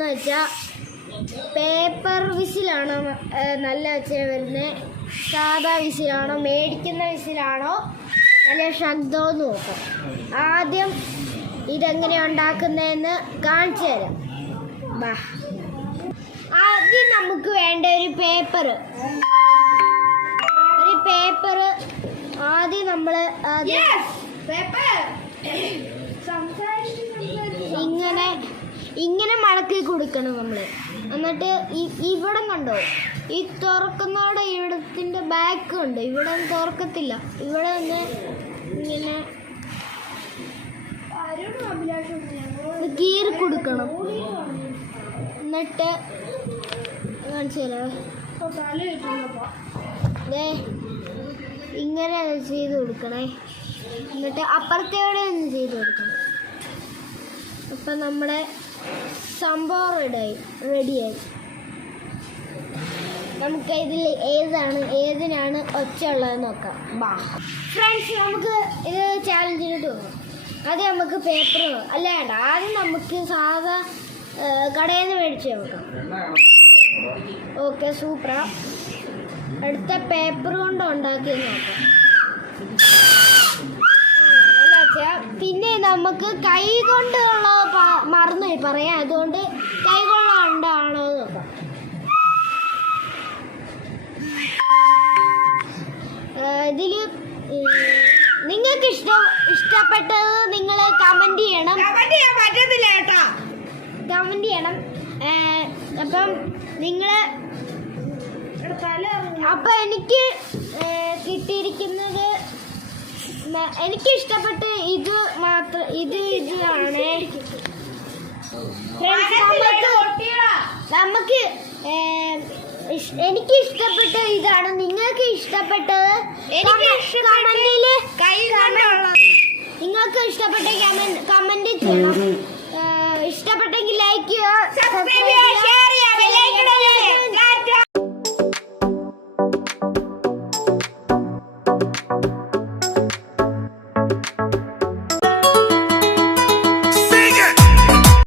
വെച്ചാൽ പേപ്പർ വിസിലാണോ നല്ല അച്ഛൻ വരുന്നത് സാധാ വിസിലാണോ മേടിക്കുന്ന വിസിലാണോ നല്ല ശബ്ദമെന്ന് നോക്കാം. ആദ്യം ഇതെങ്ങനെ ഉണ്ടാക്കുന്നതെന്ന് കാണിച്ചു തരാം. ആദ്യം നമുക്ക് വേണ്ട ഒരു പേപ്പർ ഒരു പേപ്പർ ആദ്യം നമ്മൾ ഇങ്ങനെ ഇങ്ങനെ മടക്കി കൊടുക്കണം നമ്മൾ എന്നിട്ട് ഇവിടെ കണ്ടോ? ഈ തുറക്കുന്നവിടെ ഇവിടത്തിന്റെ ബാക്ക് ഉണ്ട്. ഇവിടെ തുറക്കത്തില്ല. ഇവിടെ ഒന്ന് ഇങ്ങനെ കീറി കൊടുക്കണം എന്നിട്ട് കാണിച്ചു തരാം. ഇങ്ങനെ ചെയ്ത് കൊടുക്കണേ. എന്നിട്ട് അപ്പുറത്തേടെ ഒന്ന് ചെയ്ത് കൊടുക്കണം. അപ്പം നമ്മുടെ സംഭവം റെഡിയായി റെഡിയായി നമുക്ക് ഇതിൽ ഏതാണ് ഏതിനാണ് ഒച്ച ഉള്ളതെന്ന് നോക്കാം. ബാ. ഫ്രണ്ട്സ് നമുക്ക് ഇത് ചാലഞ്ചിനോട്ട് പോകാം. അത് നമുക്ക് പേപ്പർ അല്ല വേണ്ട ആദ്യം നമുക്ക് സാധാ കടയിൽ നിന്ന് മേടിച്ച് നോക്കാം ഓക്കെ സൂപ്പറാ. അടുത്ത പേപ്പർ കൊണ്ട് ഉണ്ടാക്കി പിന്നെ നമുക്ക് കൈ കൊണ്ടുള്ള മറന്നു പറയാം. അതുകൊണ്ട് കൈ കൊള്ള നോക്കാം. ഇതിൽ നിങ്ങൾക്ക് ഇഷ്ടം ഇഷ്ടപ്പെട്ടത് നിങ്ങൾ കമന്റ് ചെയ്യണം. കമന്റ് ചെയ്യാൻ പറ്റത്തില്ല കേട്ടോ നിങ്ങളെ അപ്പൊ എനിക്ക് കിട്ടിയിരിക്കുന്നത് എനിക്ക് ഇഷ്ടപ്പെട്ട ഇത് മാത്രം ഇത് ഇതാണ്. നമുക്ക് എനിക്ക് ഇഷ്ടപ്പെട്ട ഇതാണ്. നിങ്ങൾക്ക് ഇഷ്ടപ്പെട്ടത് എനിക്ക് നിങ്ങൾക്ക് ഇഷ്ടപ്പെട്ട കമന്റ് ചെയ്യണം. ഇഷ്ടപ്പെട്ടെങ്കിൽ ലൈക്ക് ചെയ്യുക Menina, e aí?